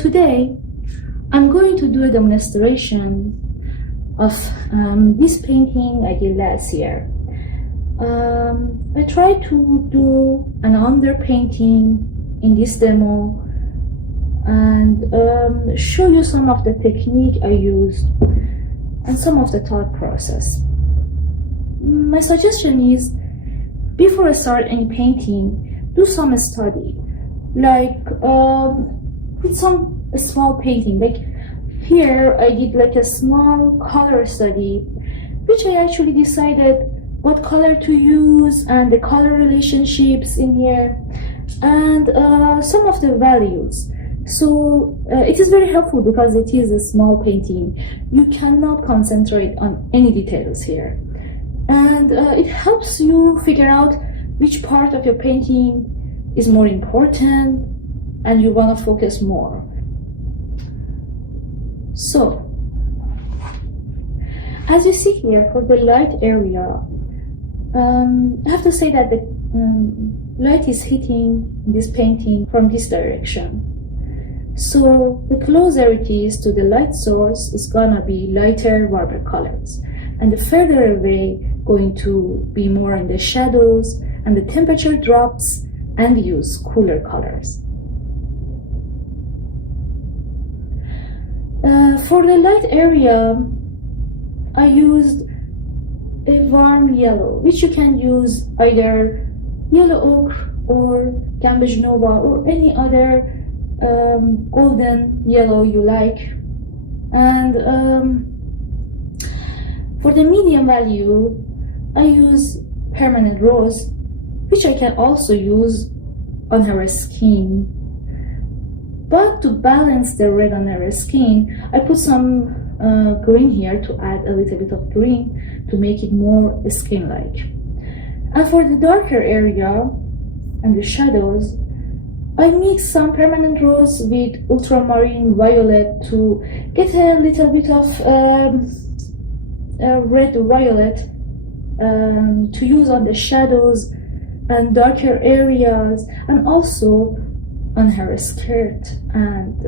today, I'm going to do a demonstration of this painting I did last year. I tried to do an underpainting in this demo and show you some of the technique I used and some of the thought process. My suggestion is, before I start any painting, do some study, like with some small painting. Like here I did like a small color study, which I actually decided what color to use and the color relationships in here and some of the values. So it is very helpful because it is a small painting. You cannot concentrate on any details here. And it helps you figure out which part of your painting is more important and you want to focus more. So, as you see here, for the light area, I have to say that the light is hitting this painting from this direction. So the closer it is to the light source, it's gonna be lighter watercolors, and the further away, going to be more in the shadows, and the temperature drops and we use cooler colors. For the light area, I used a warm yellow, which you can use either yellow ochre or Gambish Nova or any other golden yellow you like. And for the medium value, I use permanent rose, which I can also use on her skin. But to balance the red on her skin, I put some green here to add a little bit of green to make it more skin-like. And for the darker area and the shadows, I mix some permanent rose with ultramarine violet to get a little bit of red violet to use on the shadows and darker areas, and also on her skirt and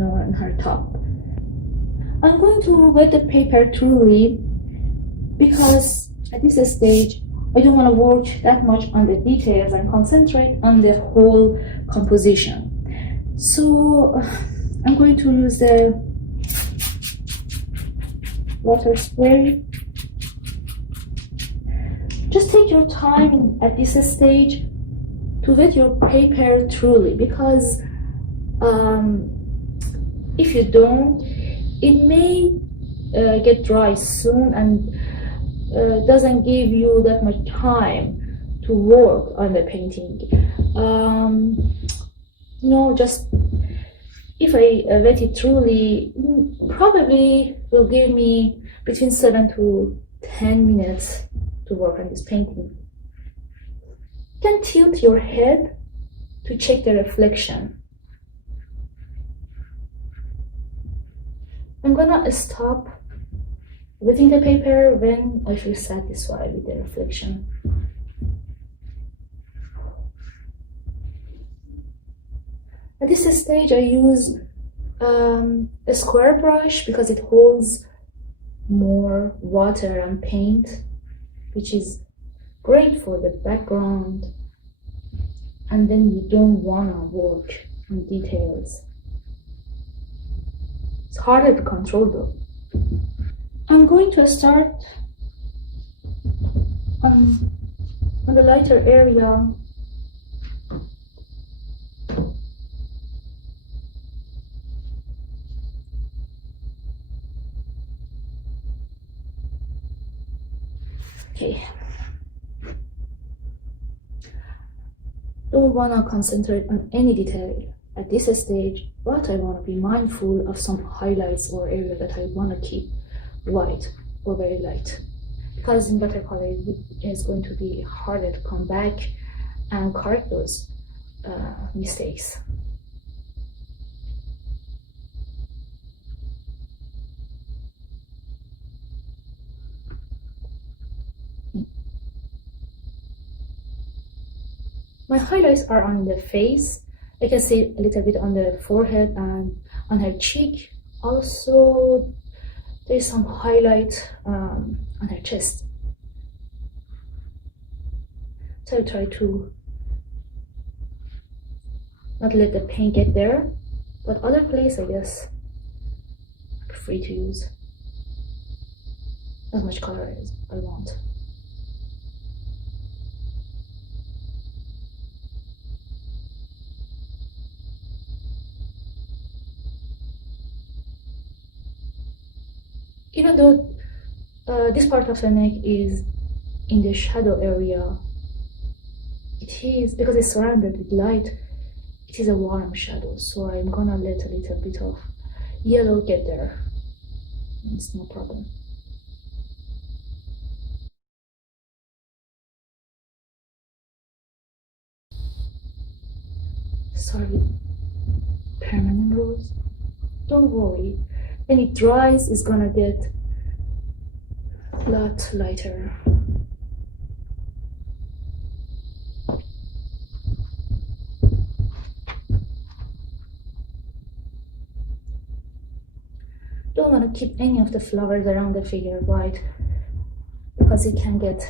on her top. I'm going to wet the paper thoroughly because at this stage I don't want to work that much on the details and concentrate on the whole composition. So I'm going to use the water spray. Just take your time at this stage to wet your paper thoroughly, because if you don't, it may get dry soon and doesn't give you that much time to work on the painting. Just if I wet it thoroughly, probably will give me between 7 to 10 minutes to work on this painting. You can tilt your head to check the reflection. I'm gonna stop wetting the paper when I feel satisfied with the reflection. At this stage, I use a square brush because it holds more water and paint, which is great for the background, and then you don't want to work on details. It's harder to control though. I'm going to start on the lighter area. Okay. Don't want to concentrate on any detail at this stage, but I want to be mindful of some highlights or area that I want to keep white or very light, because in watercolor it is going to be harder to come back and correct those mistakes. My highlights are on the face, I can see a little bit on the forehead and on her cheek. Also, there's some highlight on her chest. So I try to not let the paint get there, but other place, I guess, I'm free to use as much color as I want. Even though this part of the neck is in the shadow area, it is, because it's surrounded with light, it is a warm shadow, so I'm gonna let a little bit of yellow get there. It's no problem. Sorry, permanent rose. Don't worry, when it dries, it's gonna get a lot lighter. Don't want to keep any of the flowers around the figure white because it can get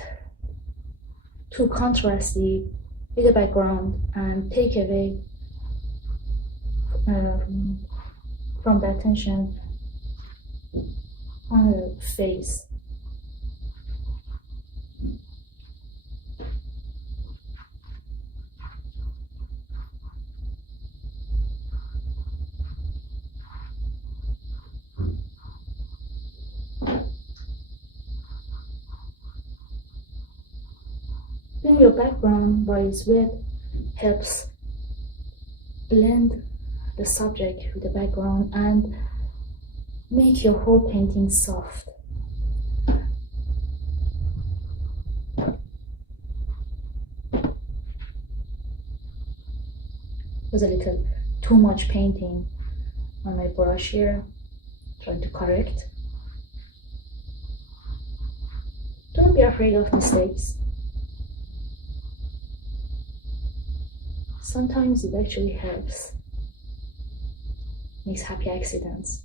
too contrasty with the background and take away from the attention on the face. Then your background, while it's wet, helps blend the subject with the background and make your whole painting soft. There's a little too much painting on my brush here, trying to correct. Don't be afraid of mistakes. Sometimes it actually helps, makes happy accidents.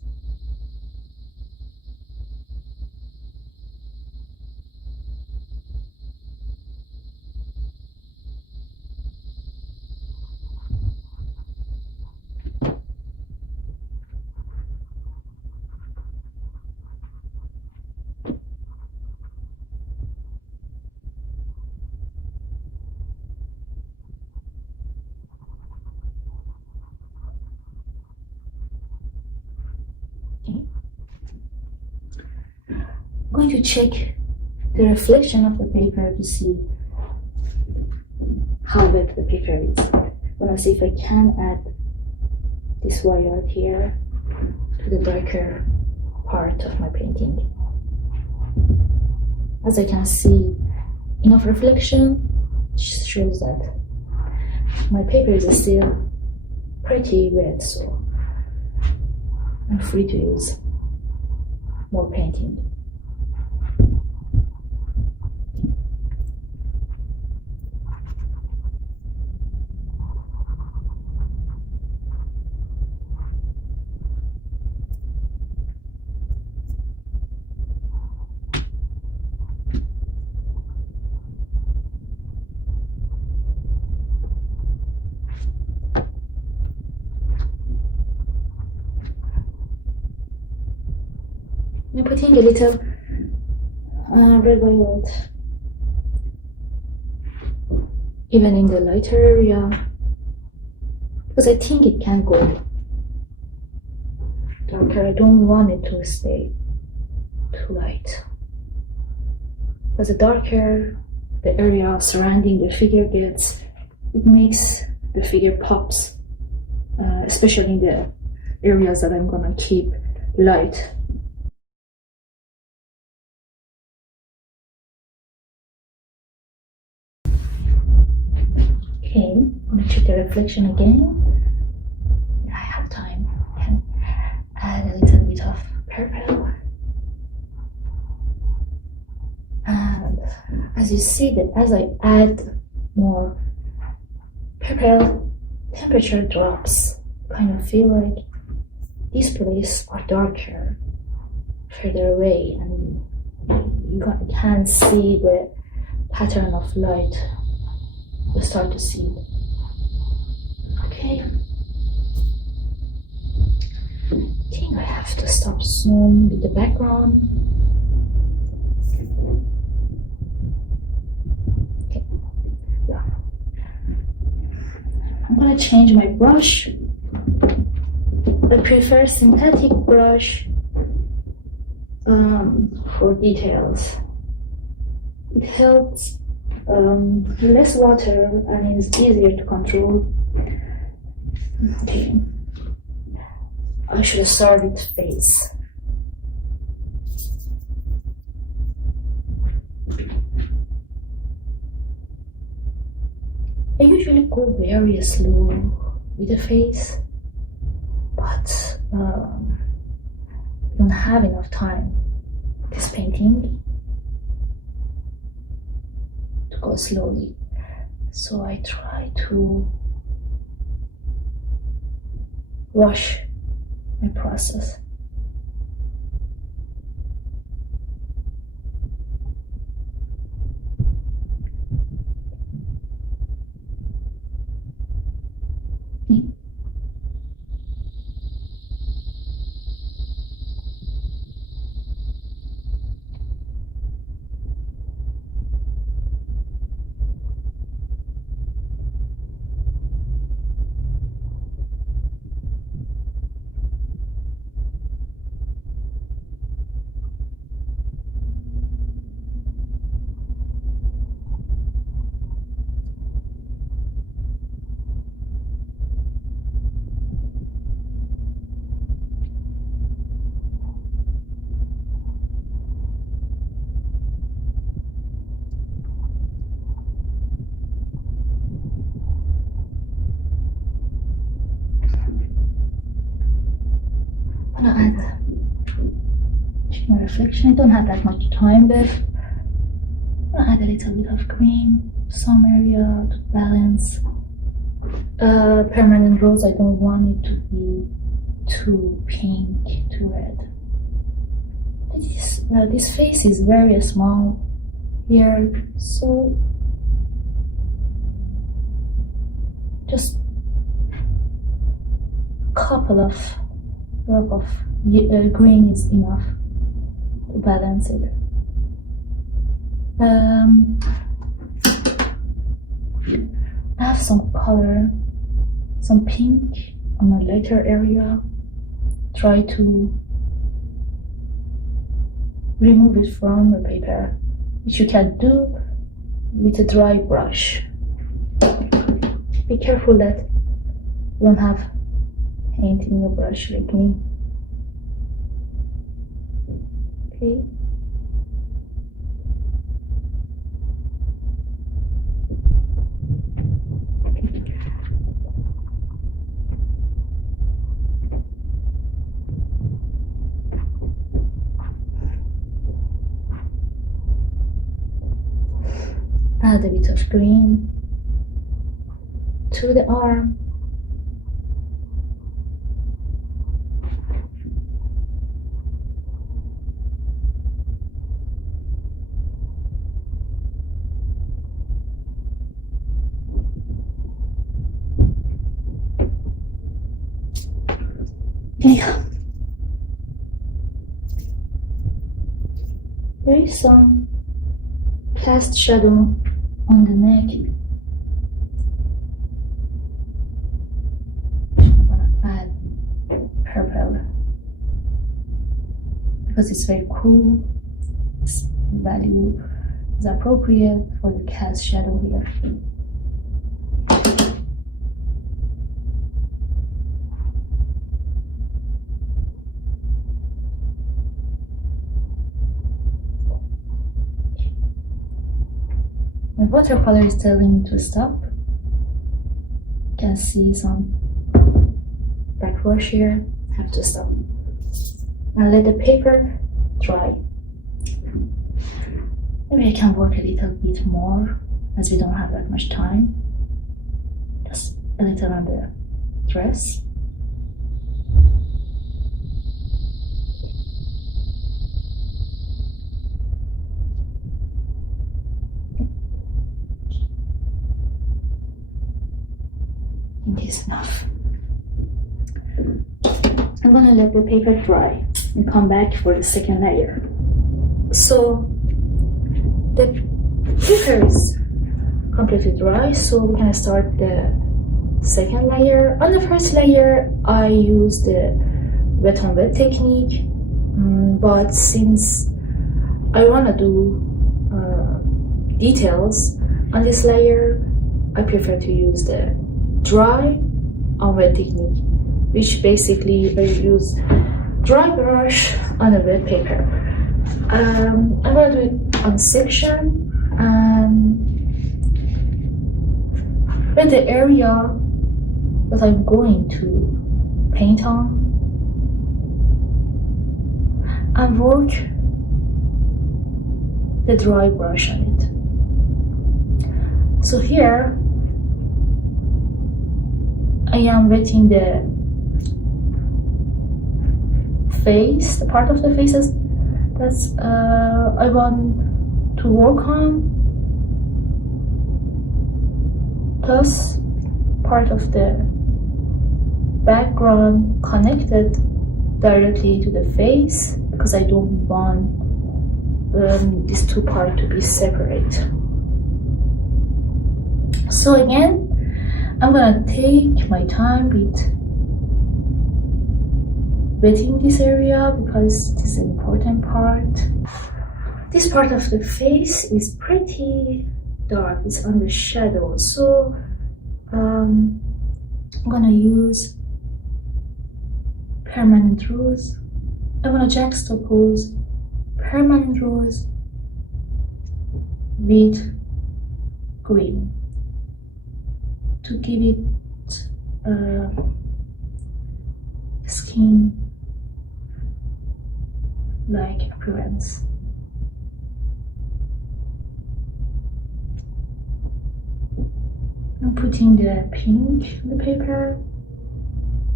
I'm going to check the reflection of the paper to see how wet the paper is. I'm gonna see if I can add this violet here to the darker part of my painting. As I can see, enough reflection shows that my paper is still pretty wet, so I'm free to use more painting. I'm putting a little red violet even in the lighter area because I think it can go darker. I don't want it to stay too light because the darker the area surrounding the figure gets, it makes the figure pops, especially in the areas that I'm gonna keep light. Okay, I'm gonna check the reflection again. I have time. I can add a little bit of purple. And as you see that as I add more purple, temperature drops, kind of feel like these places are darker further away, and you can't see the pattern of light. You start to see it. Okay. I think I have to stop soon with the background. Okay. Yeah. I'm gonna change my brush. I prefer synthetic brush for details. It helps less water and is easier to control. Okay. I should start with face. I usually go very slow with the face, but I don't have enough time this painting to go slowly, so I try to rush my process. I'm gonna add my reflection. I don't have that much time left. I'm gonna add a little bit of green, some area to balance. Permanent rose, I don't want it to be too pink, too red. This face is very small here, so just a couple of drop of green is enough to balance it. I have some color, some pink on the later area. Try to remove it from the paper, which you can do with a dry brush. Be careful that you don't have paint in your brush like me. Okay. Add a bit of green to the arm. Yeah. There is some cast shadow on the neck. I'm gonna add purple because it's very cool. This value is appropriate for the cast shadow here. My watercolor is telling me to stop. You can see some backwash here. I have to stop. And let the paper dry. Maybe I can work a little bit more as we don't have that much time. Just a little on the dress. I think it's enough. I'm gonna let the paper dry and come back for the second layer. So the paper is completely dry, so we can start the second layer. On the first layer, I use the wet on wet technique, but since I wanna do details on this layer, I prefer to use the dry on wet technique, which basically I use dry brush on a wet paper. I'm gonna do it on section, and with the area that I'm going to paint on, and work the dry brush on it. So here I am wetting the face, the part of the faces that's I want to work on, plus part of the background connected directly to the face, because I don't want these two parts to be separate. So again, I'm gonna take my time with wetting this area because this is an important part. This part of the face is pretty dark, it's under shadow, so I'm gonna use permanent rose. I'm gonna juxtapose permanent rose with green to give it skin like appearance. I'm putting the pink on the paper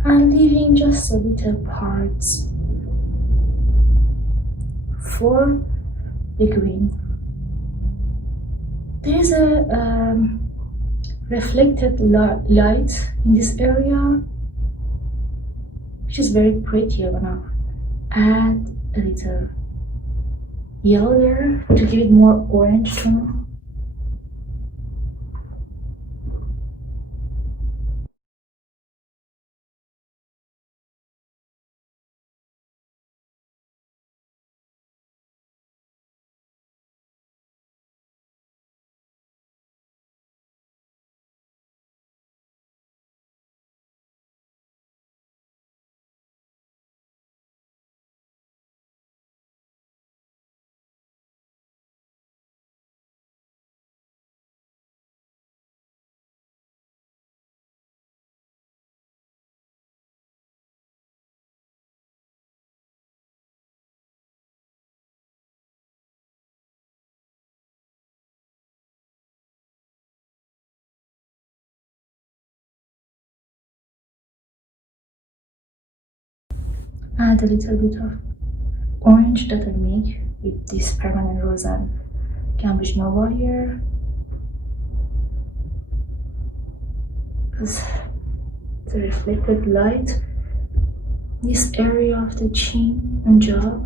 and leaving just a little parts for the green. There is a reflected light in this area, which is very pretty. I'm gonna add a little yellow there to give it more orange tone. Add a little bit of orange that I make with this permanent rose and Cambridge Nova here, because the reflected light, this area of the chin and jaw.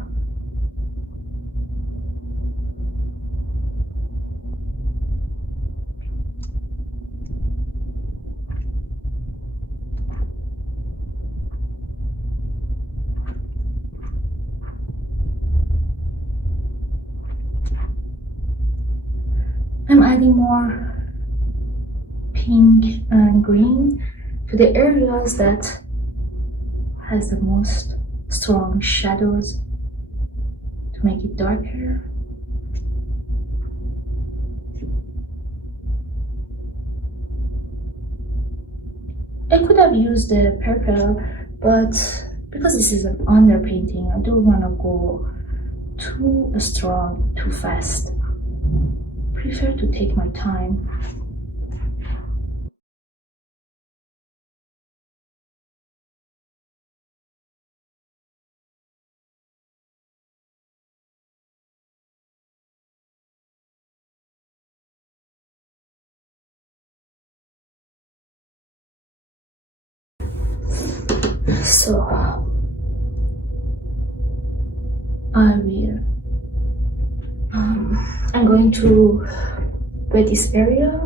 I'm adding more pink and green to the areas that has the most strong shadows to make it darker. I could have used the purple, but because this is an underpainting, I don't want to go too strong, too fast. Prefer to take my time. So I will I'm going to wet this area.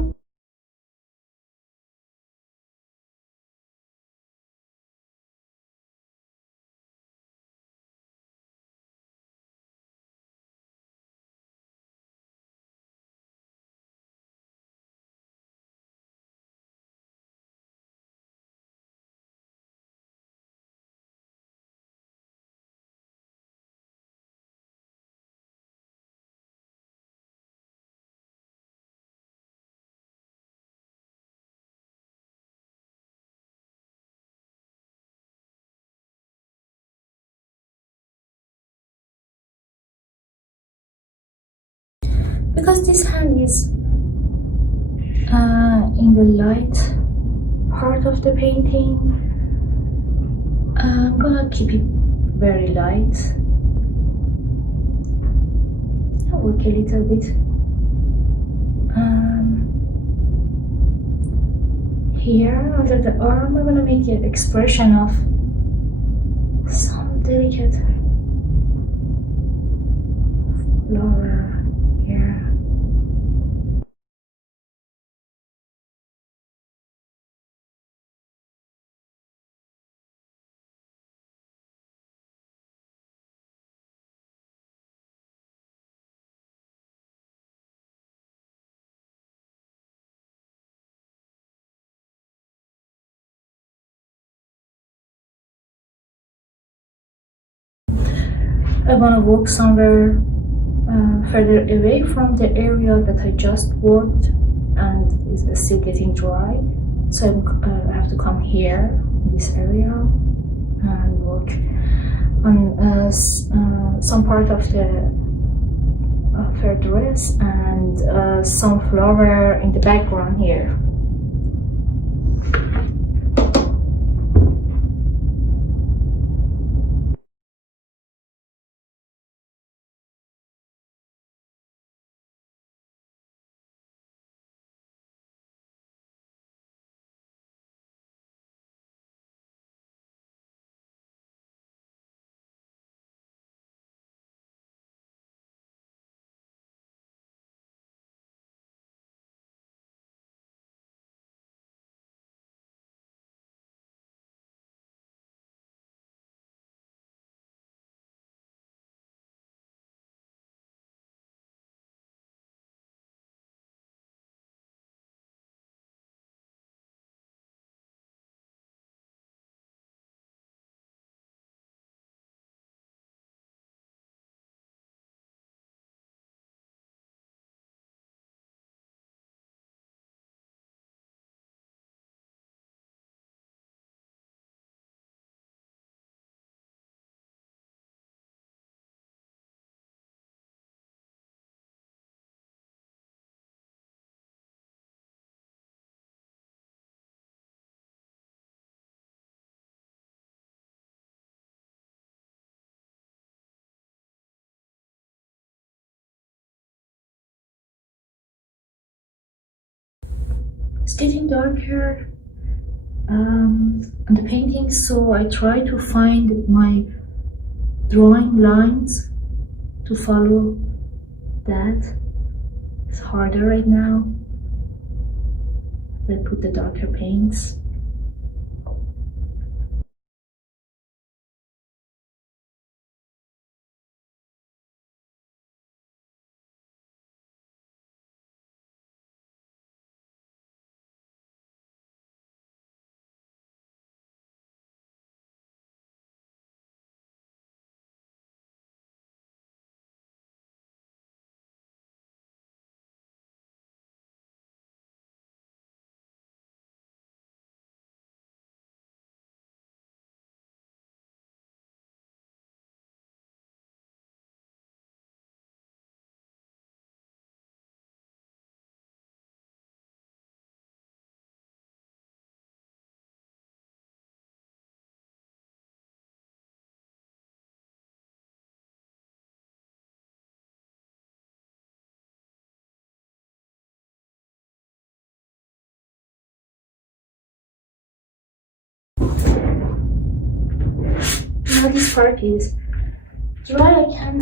Because this hand is in the light part of the painting, I'm gonna keep it very light. I'll work a little bit here under the arm. I'm gonna make an expression of some delicate flower here. I want to walk somewhere further away from the area that I just worked and is still getting dry. So I have to come here, this area, and work on some part of the her dress and some flower in the background here. It's getting darker on the painting, so I try to find my drawing lines to follow that. It's harder right now. I put the darker paints. Now this part is dry, I can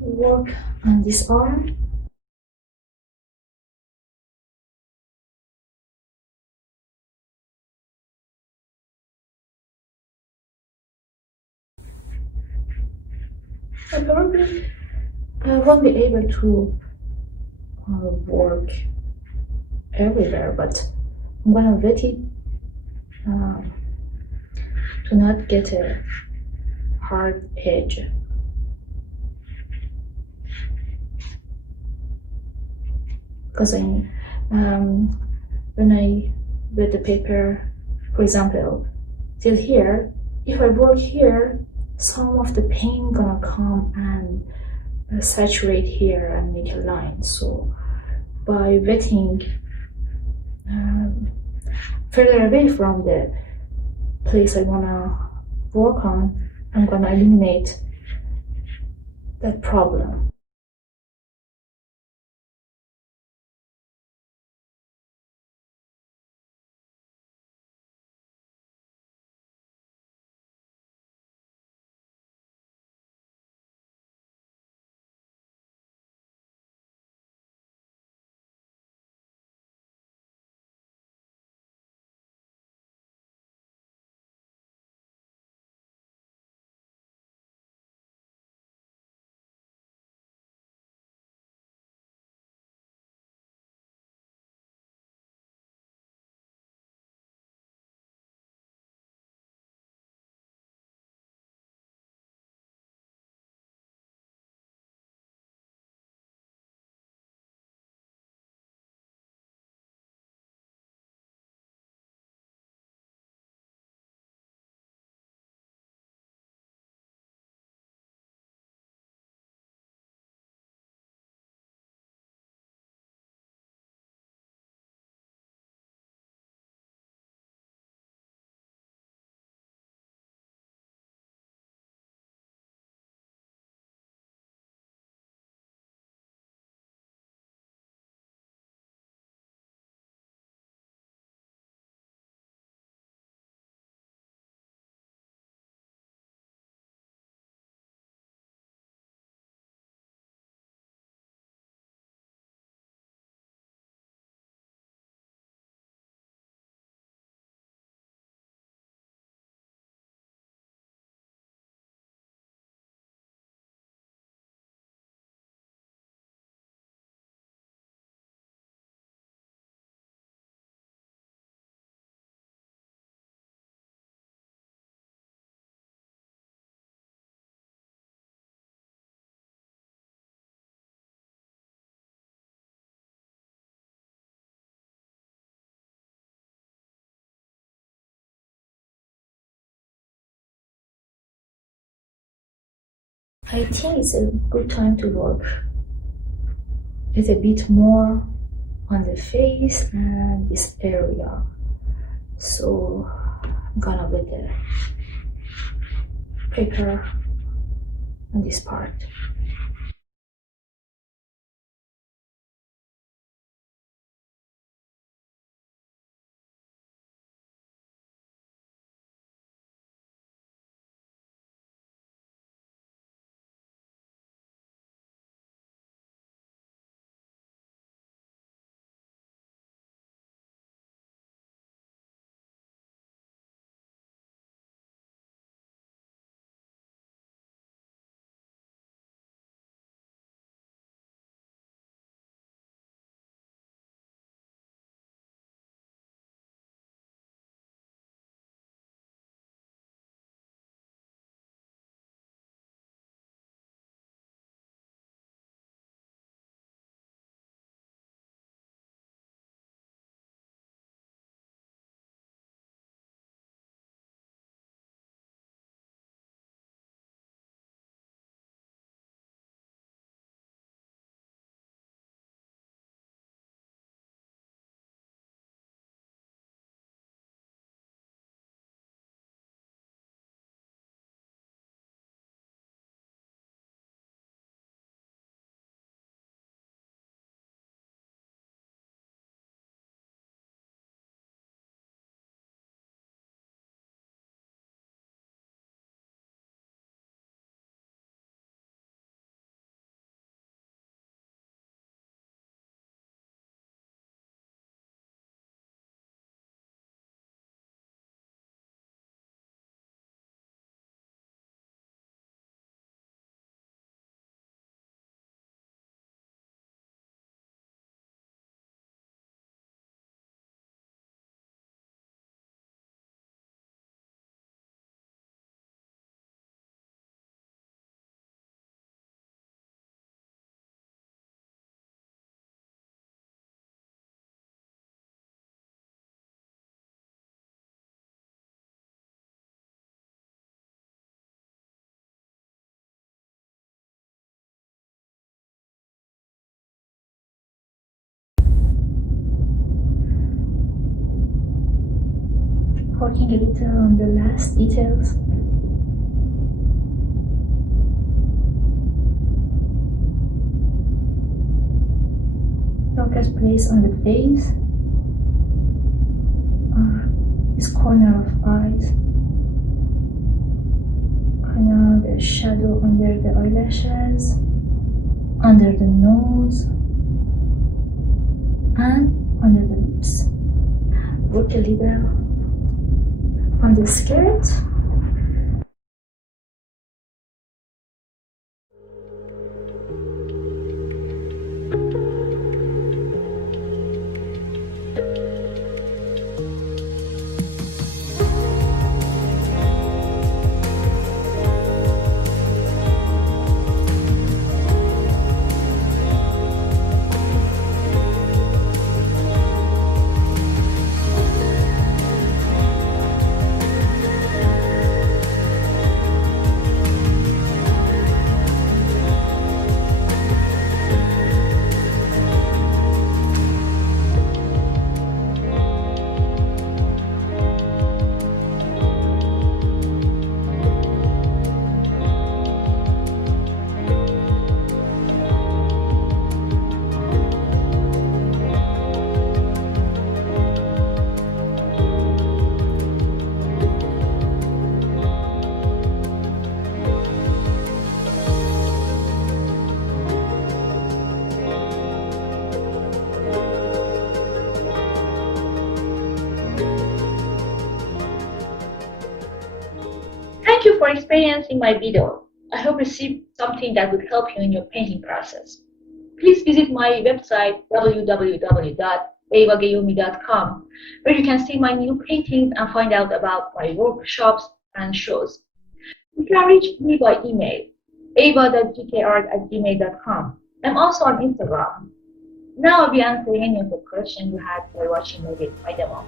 work on this arm. I probably won't be able to work everywhere, but I'm gonna wet it to not get a hard edge. Because when I wet the paper, for example, till here, if I work here, some of the paint gonna come and saturate here and make a line. So by wetting further away from the place I wanna work on, I'm gonna eliminate that problem. I think it's a good time to work a little bit more on the face and this area. So I'm gonna wet the paper on this part. working a little on the last details. Focus place on the face, this corner of eyes, and now the shadow under the eyelashes, under the nose, and under the lips. Work a little on the skirt. Thank you for experiencing my video. I hope you received something that would help you in your painting process. Please visit my website www.avaghayoumi.com, where you can see my new paintings and find out about my workshops and shows. You can reach me by email, ava.gkart@gmail.com. I'm also on Instagram. Now I'll be answering any of the questions you had while watching my demo.